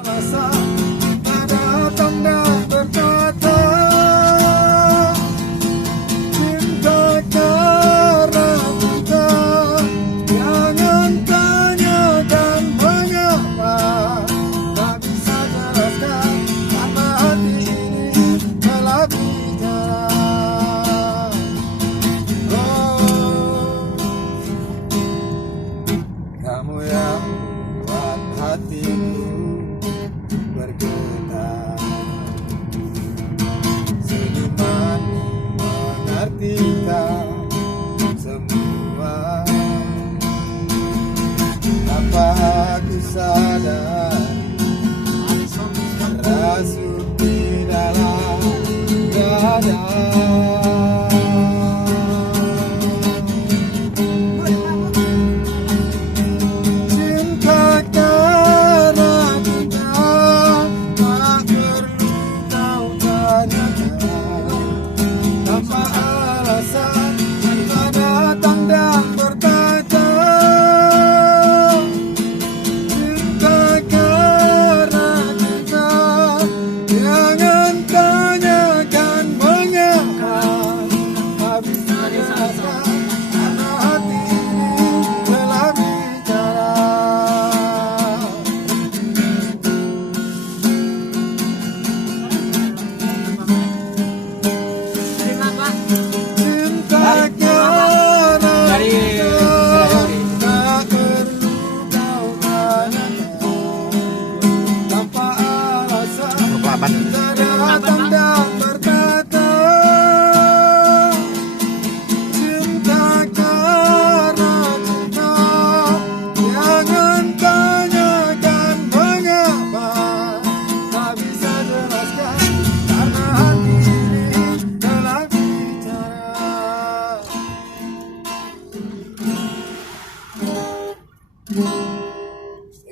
Rasa ada tanda berkata cinta karena cinta. Jangan tanyakan mengapa, tak bisa jelaskan karena hati ini telah bicara. Oh, kamu yang buat hatiku bergetar, senyuman mengartikan semua. Tanpa aku sadar, rasuk di dalam dada. Tanpa alasan, ada tanda berkata cinta karena cinta. Jangan tanyakan mengapa, tak bisa jelaskan karena hati ini telah bicara. Ada tanda berkata cinta karena cinta. Jangan tanyakan mengapa, tak bisa jelaskan karena hati ini telah bicara.